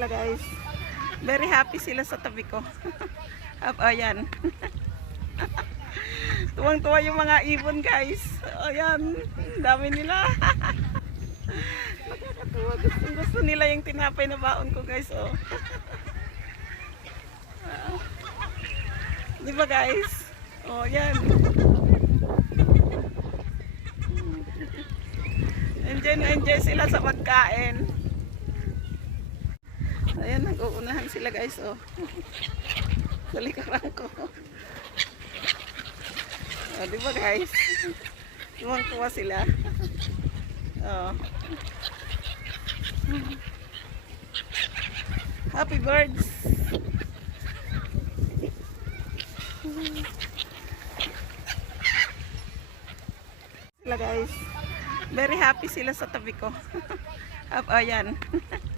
sila guys. Very happy sila sa tabi ko. Ayan. Tuwang-tuwa yung mga ibon guys. Ayan, dami nila. Nakakatuwa. Gusto nila yung tinapay na baon ko guys. Oh. Di ba guys? Oh, yan. Enjoy na enjoy sila sa pagkain. Ayan, nag-uunahan sila guys. Oh. Sa likaran ko. Oh, di ba guys? Tuwang-tuwa sila. Oh. Happy birds. Sila guys. Very happy sila sa tabi ko. Ayan.